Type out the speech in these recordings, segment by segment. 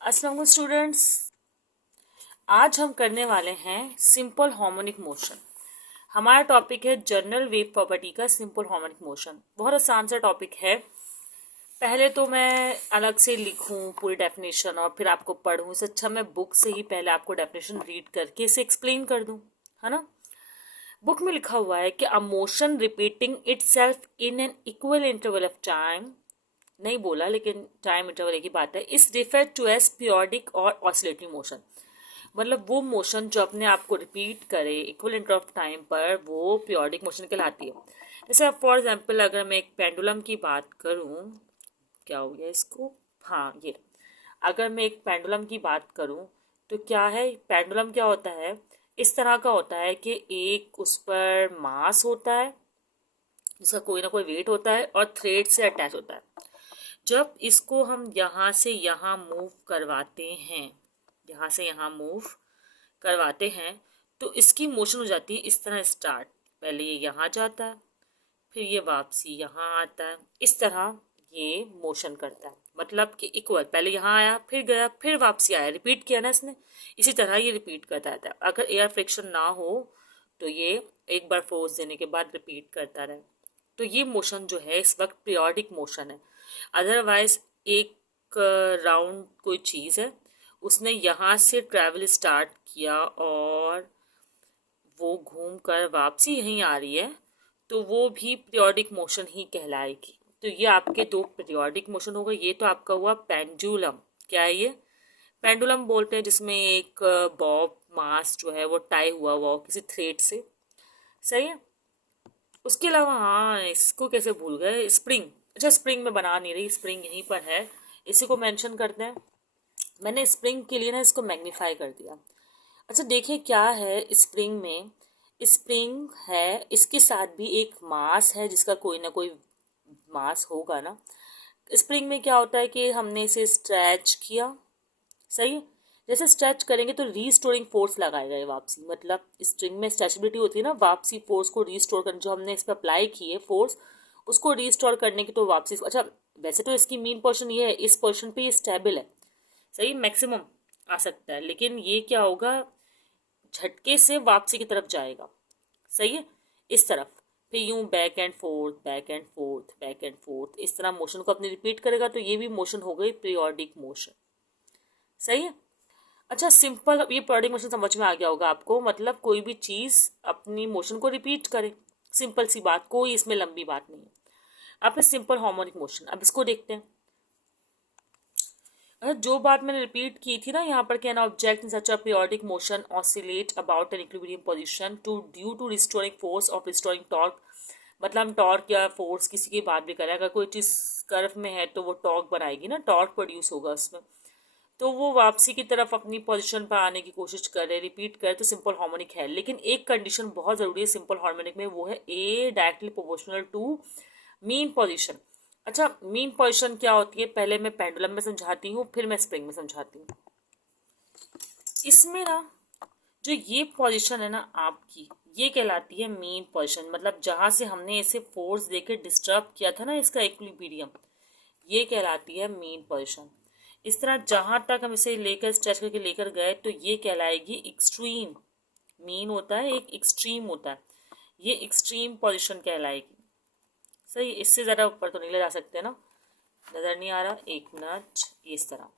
अस्सलाम वालेकुम स्टूडेंट्स। आज हम करने वाले हैं सिंपल हार्मोनिक मोशन। हमारा टॉपिक है जनरल वेव प्रॉपर्टी का सिंपल हार्मोनिक मोशन। बहुत आसान सा टॉपिक है। पहले तो मैं अलग से लिखूं पूरी डेफिनेशन और फिर आपको पढ़ूं, इससे अच्छा मैं बुक से ही पहले आपको डेफिनेशन रीड करके इसे एक्सप्लेन कर दूं, है ना। बुक में लिखा हुआ है कि a motion repeating itself in an equal interval of time, नहीं बोला लेकिन टाइम इंटरवल एक ही बात है, is refer to as periodic और ऑसिलेटरी मोशन। मतलब वो मोशन जो अपने आप को रिपीट करे इक्वल इंटरवल ऑफ टाइम पर, वो पीरियोडिक मोशन कहलाती है। जैसे फॉर एग्जांपल अगर मैं एक पेंडुलम की बात करूं, क्या हो गया इसको, हाँ ये, अगर मैं एक पेंडुलम की बात करूं तो क्या है, पेंडुलम क्या होता है, इस तरह का होता है कि एक उस पर मास होता है जिसका कोई ना कोई वेट होता है और थ्रेड से अटैच होता है। जब इसको हम यहाँ से यहाँ मूव करवाते हैं, यहाँ से यहाँ मूव करवाते हैं, तो इसकी मोशन हो जाती है इस तरह स्टार्ट। पहले ये यहाँ जाता है, फिर ये वापसी यहाँ आता है, इस तरह ये मोशन करता है। मतलब कि इक्वल, पहले यहाँ आया फिर गया फिर वापसी आया, रिपीट किया ना इसने, इसी तरह ये रिपीट करता रहता है। अगर एयर फ्रिक्शन ना हो तो ये एक बार फोर्स देने के बाद रिपीट करता रहे, तो ये मोशन जो है इस वक्त पीरियोडिक मोशन है। अदरवाइज एक राउंड कोई चीज़ है, उसने यहाँ से ट्रैवल स्टार्ट किया और वो घूम कर वापसी यहीं आ रही है, तो वो भी पीरियोडिक मोशन ही कहलाएगी। तो ये आपके दो पीरियोडिक मोशन हो गए। ये तो आपका हुआ पेंडुलम। क्या है ये? पेंडुलम बोलते हैं जिसमें एक बॉब मास जो है वो टाई हुआ हुआ हो किसी थ्रेड से। सही है। उसके अलावा हाँ, इसको कैसे भूल गए, स्प्रिंग। अच्छा, स्प्रिंग में बना नहीं रही, स्प्रिंग यहीं पर है, इसी को मेंशन करते हैं। मैंने स्प्रिंग के लिए ना इसको मैग्नीफाई कर दिया। अच्छा देखिए क्या है स्प्रिंग में, स्प्रिंग है, इसके साथ भी एक मास है जिसका कोई ना कोई मास होगा ना। स्प्रिंग में क्या होता है कि हमने इसे स्ट्रेच किया, सही है। जैसे स्ट्रेच करेंगे तो रीस्टोरिंग फोर्स लगाएगा ये वापसी। मतलब स्ट्रिंग में स्ट्रेचबिलिटी होती है ना, वापसी फोर्स को रीस्टोर करने, जो हमने इस पर अप्लाई की है फोर्स, उसको रीस्टोर करने की तो वापसी। अच्छा वैसे तो इसकी मीन पोर्शन ये है, इस पोर्शन पे ये स्टेबल है, सही, मैक्सिमम आ सकता है, लेकिन ये क्या होगा, झटके से वापसी की तरफ जाएगा, सही है, इस तरफ। फिर यूं back and fourth back and fourth back and fourth, इस तरह मोशन को अपने रिपीट करेगा, तो ये भी मोशन हो गई पीरियोडिक मोशन, सही है। अच्छा सिंपल, ये पीरियोडिक मोशन समझ में आ गया होगा आपको, मतलब कोई भी चीज़ अपनी मोशन को रिपीट करे, सिंपल सी बात, कोई इसमें लंबी बात नहीं है। अब सिंपल हार्मोनिक मोशन, अब इसको देखते हैं। अच्छा जो बात मैंने रिपीट की थी ना यहाँ पर, can object in such a periodic motion oscillate about an equilibrium position to due to restoring force of restoring torque. मतलब हम टॉर्क या फोर्स किसी की बात भी करें, अगर कोई चीज़ कर्व में है तो वो टॉर्क बनाएगी ना, टॉर्क प्रोड्यूस होगा उसमें, तो वो वापसी की तरफ अपनी पोजीशन पर आने की कोशिश करे, रिपीट करे, तो सिंपल हार्मोनिक है। लेकिन एक कंडीशन बहुत ज़रूरी है सिंपल हार्मोनिक में, वो है a directly proportional to mean position. अच्छा मीन पोजीशन क्या होती है, पहले मैं पेंडुलम में समझाती हूँ फिर मैं स्प्रिंग में समझाती हूँ। इसमें ना जो ये पोजीशन है ना आपकी, ये कहलाती है मीन पोजीशन। मतलब जहाँ से हमने इसे फोर्स देके डिस्टर्ब किया था ना इसका इक्विलिब्रियम, ये कहलाती है मीन पोजीशन। इस तरह जहाँ तक हम इसे लेकर स्ट्रेच करके लेकर गए तो ये कहलाएगी एक्सट्रीम। मीन होता है एक, एक्सट्रीम होता है, ये एक्सट्रीम पोजीशन कहलाएगी। सही, इससे ज़्यादा ऊपर तो नहीं ले जा सकते ना, नज़र नहीं आ रहा, एक मिनट, इस तरह,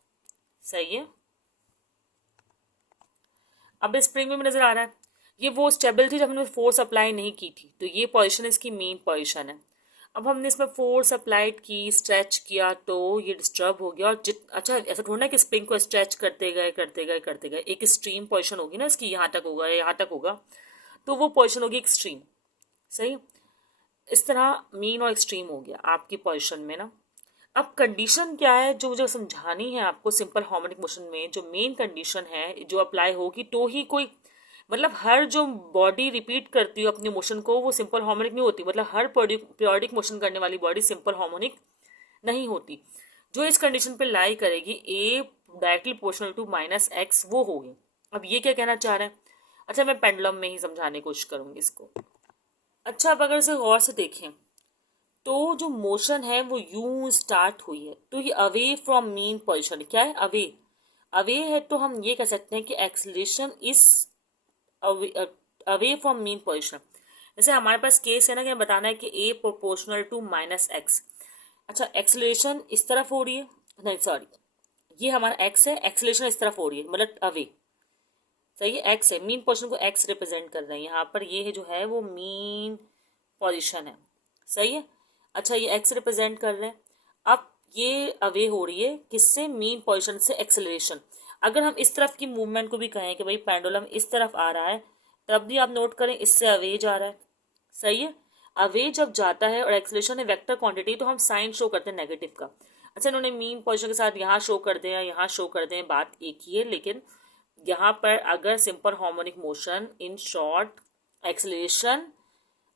सही है। अब स्प्रिंग में भी नज़र आ रहा है, ये वो स्टेबल थी जब हमने फोर्स अप्लाई नहीं की थी, तो ये पोजीशन इसकी मेन पोजीशन है। अब हमने इसमें फोर्स अप्लाइड की, स्ट्रेच किया, तो ये डिस्टर्ब हो गया। और अच्छा ऐसा थोड़ा ना कि स्प्रिंग को स्ट्रेच करते गए करते गए करते गए, एक एक्सट्रीम पोजीशन होगी ना इसकी, यहाँ तक होगा यहाँ तक होगा, तो वो पोजीशन होगी एक्सट्रीम, सही। इस तरह मीन और एक्सट्रीम हो गया आपकी पोजीशन में ना। अब कंडीशन क्या है जो मुझे समझानी है आपको सिंपल हार्मोनिक मोशन में, जो मेन कंडीशन है जो अप्लाई होगी तो ही कोई, मतलब हर जो बॉडी रिपीट करती हो अपनी मोशन को वो सिंपल हार्मोनिक नहीं होती। मतलब हर पीरियोडिक मोशन करने वाली बॉडी सिंपल हार्मोनिक नहीं होती। जो इस कंडीशन पे लाई करेगी a directly proportional to minus x, वो होगी। अब ये क्या कहना चाह रहे हैं, अच्छा मैं पेंडुलम में ही समझाने की कोशिश करूंगी इसको। अच्छा अब अगर इसे गौर से देखें तो जो मोशन है वो यूं स्टार्ट हुई है, तो ये अवे फ्रॉम मेन पोजीशन, क्या है, अवे, अवे है तो हम ये कह सकते हैं कि acceleration is away from mean position. जैसे हमारे पास केस है ना कि बताना है कि ए प्रोपोर्शनल टू माइनस एक्स। अच्छा, एक्सेलरेशन इस तरफ हो रही है, नहीं सॉरी, ये हमारा एक्स है, एक्सेलरेशन इस तरफ हो रही है, मतलब अवे। सही है, एक्स है, मीन पोजिशन को एक्स रिप्रेजेंट कर रहे हैं यहाँ पर, ये है जो है वो मीन पोजिशन है। सही है। अच्छा, ये एक्स रिप्रेजेंट कर रहे हैं। अब ये अवे हो रही है किससे, मीन पोजिशन से एक्सेलरेशन। अगर हम इस तरफ की मूवमेंट को भी कहें कि भाई पेंडुलम इस तरफ आ रहा है, तब भी आप नोट करें इससे अवे जा रहा है। सही है। अवे जब जाता है और एक्सेलरेशन है वेक्टर क्वांटिटी, तो हम साइन शो करते हैं नेगेटिव का। अच्छा, इन्होंने मीन पोजिशन के साथ यहाँ शो कर दें या यहाँ शो कर दें, बात एक ही है, लेकिन यहाँ पर अगर simple harmonic motion in short acceleration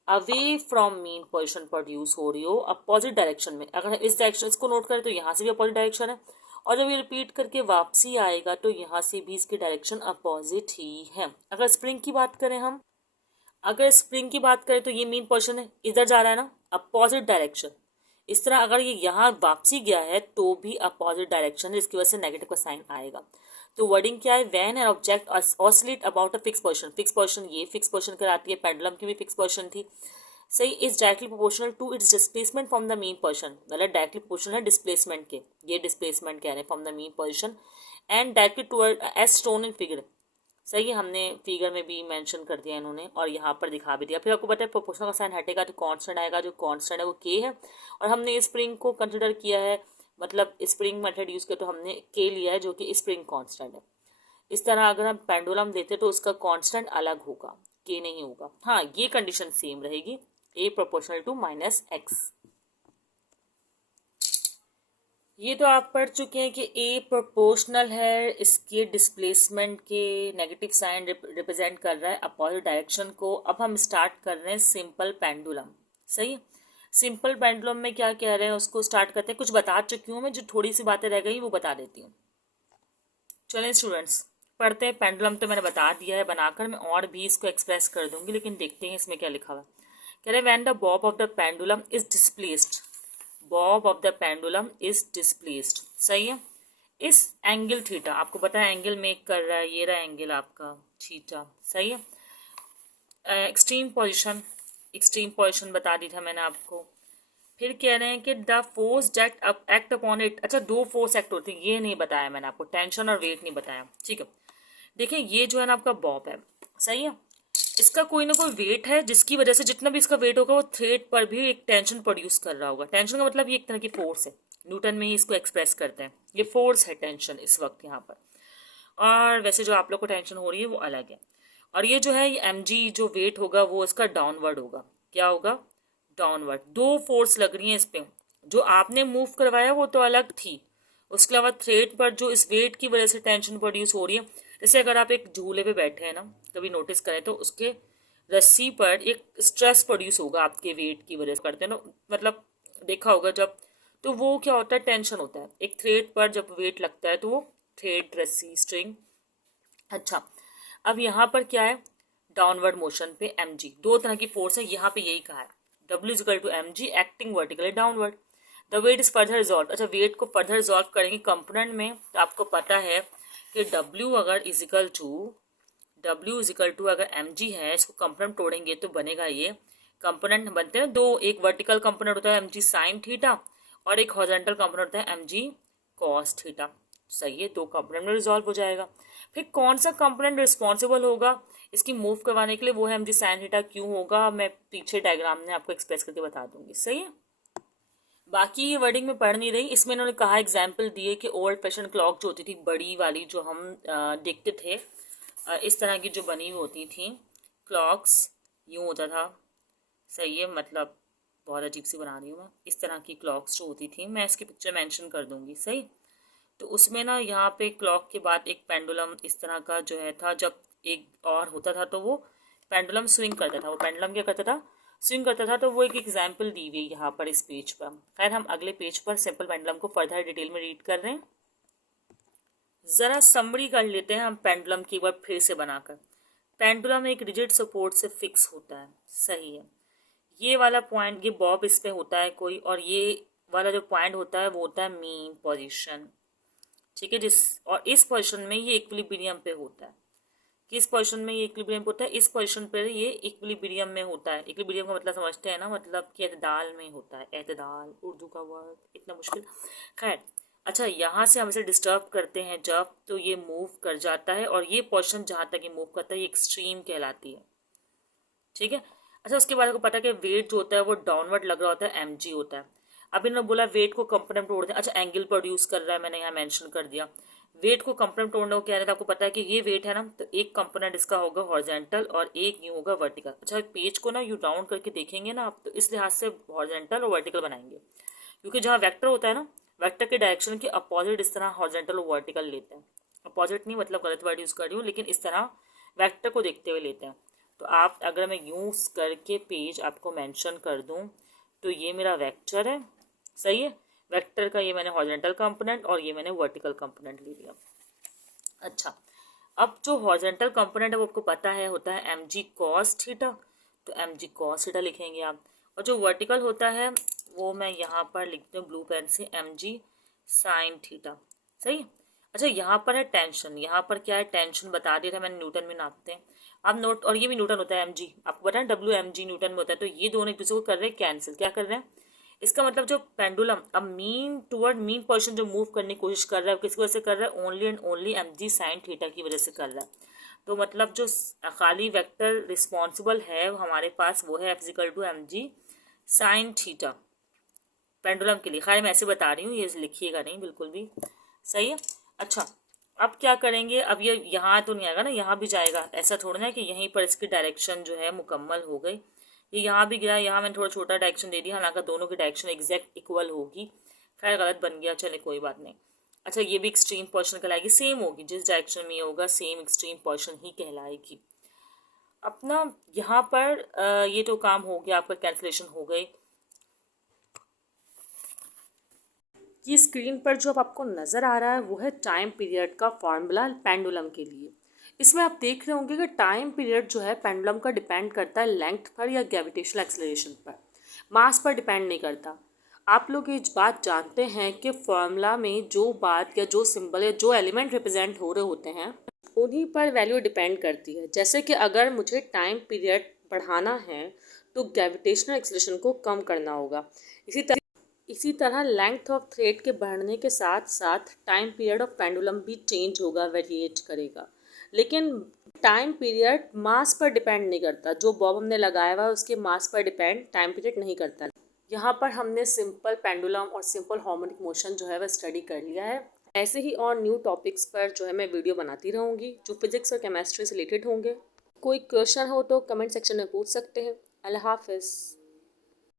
away from mean position produce हो रही हो अपोजिट डायरेक्शन में, अगर इस डायरेक्शन इसको नोट करें तो यहाँ से भी अपोजिट डायरेक्शन है, और जब ये रिपीट करके वापसी आएगा तो यहाँ से भी इसकी डायरेक्शन अपोजिट ही है। अगर स्प्रिंग की बात करें हम, अगर स्प्रिंग की बात करें तो ये मीन पोजिशन है, इधर जा रहा है ना, अपोजिट डायरेक्शन। इस तरह अगर ये यहाँ वापसी गया है तो भी अपोजिट डायरेक्शन है, जिसकी वजह से नेगेटिव का साइन आएगा। तो वर्डिंग क्या है, when an object oscillate about a fix position. Fix position, ये फिक्स पोजीशन कराती है, पेंडुलम की भी फिक्स पोजीशन थी। सही, is directly proportional to its displacement from the mean position, मतलब डायरेक्टली प्रोपोर्शनल है डिस्प्लेसमेंट के, ये डिस्प्लेसमेंट कह रहे हैं from the mean position and directly toward as shown in figure. सही है, हमने फिगर में भी मेंशन कर दिया इन्होंने और यहाँ पर दिखा भी दिया। फिर आपको पता है प्रोपोर्शनल का साइन हटेगा तो कांस्टेंट आएगा, जो कांस्टेंट है वो के है, और हमने स्प्रिंग को कंसिडर किया है, मतलब स्प्रिंग मेथड यूज किया तो हमने के लिया है जो कि स्प्रिंग कांस्टेंट है। इस तरह अगर हम पेंडुलम देते तो उसका कांस्टेंट अलग होगा, के नहीं होगा। हाँ, ये कंडीशन सेम रहेगी, ए प्रोपोर्शनल टू माइनस एक्स। ये तो आप पढ़ चुके हैं कि ए प्रोपोर्शनल है, इसके डिस्प्लेसमेंट के नेगेटिव साइन रिप्रेजेंट कर रहा है अपोजिट डायरेक्शन को। अब हम स्टार्ट कर रहे हैं सिंपल पेंडुलम। सही, सिंपल पेंडुलम में क्या कह रहे हैं उसको स्टार्ट करते हैं। कुछ बता चुकी हूँ मैं, जो थोड़ी सी बातें रह गई वो बता देती हूँ। चलें स्टूडेंट्स, पढ़ते हैं। पेंडुलम तो मैंने बता दिया है बनाकर, मैं और भी इसको एक्सप्रेस कर दूंगी, लेकिन देखते हैं इसमें क्या लिखा हुआ है। कह रहे हैं when the Bob of the pendulum is displaced, Bob of the pendulum is displaced. सही है। इस एंगल थीटा, आपको पता है एंगल मेक कर रहा है, ये रहा एंगल आपका थीटा। सही है। एक्सट्रीम पोजीशन, एक्सट्रीम पोजीशन बता दी था मैंने आपको। फिर कह रहे हैं कि the force that act upon it. अच्छा, दो फोर्स एक्ट होती है, ये नहीं बताया मैंने आपको, टेंशन और वेट नहीं बताया। ठीक है, देखिए ये जो है ना आपका बॉब है। सही है, इसका कोई ना कोई वेट है, जिसकी वजह से जितना भी इसका वेट होगा वो थ्रेड पर भी एक टेंशन प्रोड्यूस कर रहा होगा। टेंशन का मतलब ये एक तरह की फोर्स है, न्यूटन में ही इसको एक्सप्रेस करते हैं। ये फोर्स है टेंशन इस वक्त यहाँ पर, और वैसे जो आप लोग को टेंशन हो रही है वो अलग है। और ये जो है ये mg जो वेट होगा वो इसका डाउनवर्ड होगा। क्या होगा, डाउनवर्ड। दो फोर्स लग रही हैं इस पे, जो आपने मूव करवाया वो तो अलग थी, उसके अलावा थ्रेड पर जो इस वेट की वजह से टेंशन प्रोड्यूस हो रही है। जैसे अगर आप एक झूले पे बैठे हैं ना, कभी नोटिस करें तो उसके रस्सी पर एक स्ट्रेस प्रोड्यूस होगा आपके वेट की वजह से, करते हैं ना, मतलब देखा होगा जब, तो वो क्या होता है, टेंशन होता है। एक थ्रेड पर जब वेट लगता है तो वो थ्रेड, रस्सी, स्ट्रिंग। अच्छा, अब यहाँ पर क्या है, डाउनवर्ड मोशन पे mg, दो तरह की फोर्स है, यहाँ पे यही कहा है W is equal to mg acting vertically downward. The weight is further resolve. अच्छा, वेट को फर्दर रिजॉल्व करेंगे कंपोनेंट में, तो आपको पता है कि W अगर इजिकल टू अगर mg है, इसको कंपोनेंट तोड़ेंगे तो बनेगा ये कंपोनेंट बनते हैं दो, एक वर्टिकल कंपोनेंट होता है mg साइन थीटा और एक हॉरिजॉन्टल कंपोनेंट होता है mg कॉस थीटा। सही है, दो कंपोनेंट में रिजॉल्व हो जाएगा। फिर कौन सा कंपोनेंट रिस्पॉन्सिबल होगा इसकी मूव करवाने के लिए, वो है mg साइन थीटा। क्यों होगा मैं पीछे डायग्राम में आपको एक्सप्रेस करके बता दूंगी। सही है, बाकी ये वर्डिंग में पढ़ नहीं रही। इसमें इन्होंने कहा एग्जाम्पल दिए कि ओल्ड फैशन क्लॉक जो होती थी बड़ी वाली, जो हम देखते थे, इस तरह की जो बनी हुई होती थी क्लॉक्स, यूँ होता था। सही है, मतलब बहुत अजीब सी बना रही हूँ मैं, इस तरह की क्लॉक्स जो होती थी, मैं इसकी पिक्चर मेंशन कर दूंगी। सही, तो उसमें ना यहाँ पे क्लॉक के बाद एक पेंडुलम इस तरह का जो है था, जब एक और होता था तो वो पेंडुलम स्विंग करता था। वो पेंडुलम क्या करता था, स्विंग करता था। तो वो एक एग्जाम्पल दी हुई यहाँ पर इस पेज पर। खैर, हम अगले पेज पर सिंपल पेंडुलम को फर्दर डिटेल में रीड कर रहे हैं। ज़रा समरी कर लेते हैं हम पेंडुलम की एक बार फिर से बनाकर। पेंडुलम एक रिजिड सपोर्ट से फिक्स होता है। सही है, ये वाला पॉइंट, ये बॉब इस पे होता है कोई, और ये वाला जो पॉइंट होता है वो होता है मीन पोजीशन। ठीक है। और इस पोजीशन में ये इक्विलिब्रियम पे होता है। किस पोजीशन में ये इक्विलिब्रियम पे होता है? इस पोजीशन पर ये इक्विलिब्रियम में होता है। इक्विलिब्रियम का मतलब समझते हैं ना, मतलब कि एतदाल में होता है। एतदाल उर्दू का वर्ड इतना मुश्किल, खैर। अच्छा, यहाँ से हम इसे डिस्टर्ब करते हैं जब, तो ये मूव कर जाता है, और ये पोजीशन जहाँ तक ये मूव करता है ये एक्सट्रीम कहलाती है। ठीक है। अच्छा, उसके बाद आपको पता है कि वेट जो होता है वो डाउनवर्ड लग रहा होता है, mg होता है। अब इन्होंने बोला वेट को कंपोनेंट तोड़ दें। अच्छा, एंगल प्रोड्यूस कर रहा है, मैंने यहाँ मेंशन कर दिया। वेट को कंपोनेंट तोड़ने को कह रहे थे, आपको पता है कि ये वेट है ना, तो एक कंपोनेंट इसका होगा हॉरिजॉन्टल और एक यूँ होगा वर्टिकल। अच्छा, पेज को ना यू राउंड करके देखेंगे ना आप, तो इस लिहाज से हॉरिजॉन्टल और वर्टिकल बनाएंगे, क्योंकि जहाँ वेक्टर होता है ना, वेक्टर के डायरेक्शन के अपोजिट इस तरह हॉरिजॉन्टल और वर्टिकल लेते हैं। अपोजिट नहीं, मतलब गलत वर्ड यूज़ कर रही हूँ, लेकिन इस तरह वेक्टर को देखते हुए लेते हैं। तो आप, अगर मैं यूज़ करके पेज आपको मेंशन कर दूं, तो ये मेरा वेक्टर है, सही है। वेक्टर का ये मैंने हॉरिजॉन्टल कंपोनेंट और ये मैंने वर्टिकल कंपोनेंट ले लिया। अच्छा, अब जो हॉरिजॉन्टल कंपोनेंट है वो आपको पता है होता है एम जी कॉस थीटा, तो एम जी कॉस थीटा लिखेंगे आप। और जो वर्टिकल होता है वो मैं यहाँ पर लिखती हूँ ब्लू पेन से, एम जी साइन थीटा, सही है। अच्छा, यहाँ पर है टेंशन, यहाँ पर क्या है, टेंशन बता दिया था मैंने, न्यूटन में नापते हैं आप नोट, और ये भी न्यूटन होता है, एम जी आपको पता है, डब्ल्यू एम जी न्यूटन में होता है। तो ये दोनों एक दूसरे को कर रहे हैं कैंसिल, क्या कर रहे हैं, इसका मतलब जो पेंडुलम अब मीन टूवर्ड मीन पोजीशन जो मूव करने की कोशिश कर रहा है, किसकी वजह से कर रहा है, only and only M G sine theta की वजह से कर रहा है। तो मतलब जो खाली वेक्टर रिस्पॉन्सिबल है हमारे पास वो है F equal to M G sine theta pendulum के लिए। खैर मैं ऐसे बता रही हूँ, ये लिखिएगा नहीं बिल्कुल भी, सही है। अच्छा, अब क्या करेंगे, अब ये यहाँ तो नहीं आएगा ना, यहाँ भी जाएगा, ऐसा थोड़ा ना कि यहीं पर इसकी डायरेक्शन जो है मुकम्मल हो गई। ये यहाँ भी गिरा, यहाँ मैंने थोड़ा छोटा डायरेक्शन दे दिया, हालांकि दोनों की डायरेक्शन एग्जैक्ट इक्वल होगी। खैर गलत बन गया, चले कोई बात नहीं। अच्छा, ये भी एक्सट्रीम पोर्शन कहलाएगी, सेम होगी, जिस डायरेक्शन में ये होगा सेम एक्सट्रीम पोर्शन ही कहलाएगी। अपना यहाँ पर ये तो काम हो गया, आपका कैंसिलेशन हो गई। ये स्क्रीन पर जो अब आपको नज़र आ रहा है वो है टाइम पीरियड का फॉर्मूला पेंडुलम के लिए। इसमें आप देख रहे होंगे कि टाइम पीरियड जो है पेंडुलम का डिपेंड करता है लेंथ पर या ग्रेविटेशनल एक्सेलरेशन पर, मास पर डिपेंड नहीं करता। आप लोग ये बात जानते हैं कि फॉर्मूला में जो बात या जो सिंबल या जो एलिमेंट रिप्रेजेंट हो रहे होते हैं उन्हीं पर वैल्यू डिपेंड करती है। जैसे कि अगर मुझे टाइम पीरियड बढ़ाना है तो ग्रेविटेशनल एक्सेलरेशन को कम करना होगा। इसी तरह लेंथ ऑफ थ्रेड के बढ़ने के साथ साथ टाइम पीरियड ऑफ पेंडुलम भी चेंज होगा, वेरिएट करेगा। लेकिन टाइम पीरियड मास पर डिपेंड नहीं करता, जो बॉब हमने लगाया हुआ है उसके मास पर डिपेंड टाइम पीरियड नहीं करता। यहाँ पर हमने सिंपल पेंडुलम और सिंपल हार्मोनिक मोशन जो है वह स्टडी कर लिया है। ऐसे ही और न्यू टॉपिक्स पर जो है मैं वीडियो बनाती रहूँगी जो फिजिक्स और केमिस्ट्री से रिलेटेड होंगे। कोई क्वेश्चन हो तो कमेंट सेक्शन में पूछ सकते हैं। अल्लाह हाफिज़।